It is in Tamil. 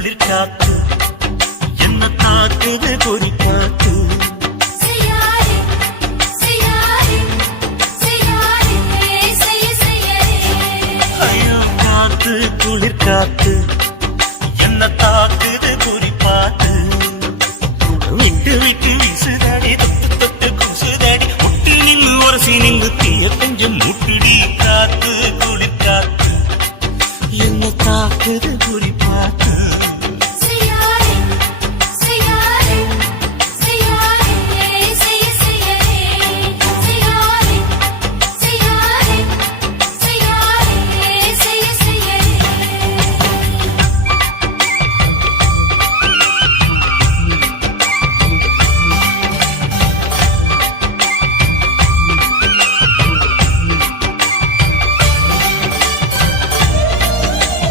குளிர் காத்து என்ன தாக்குது குறி காத்து ஐயோ காத்து குளிர் காத்து என்ன தாக்குது குறி பார்த்து விட்டு விட்டு வீசுதாடி தொட்டு தொட்டு குசுதாடி முட்டி நின்று உரசி நின்று தீய கொஞ்சம் முட்டுடி காத்து குளிர் காத்து என்ன தாக்குது குறி பார்த்து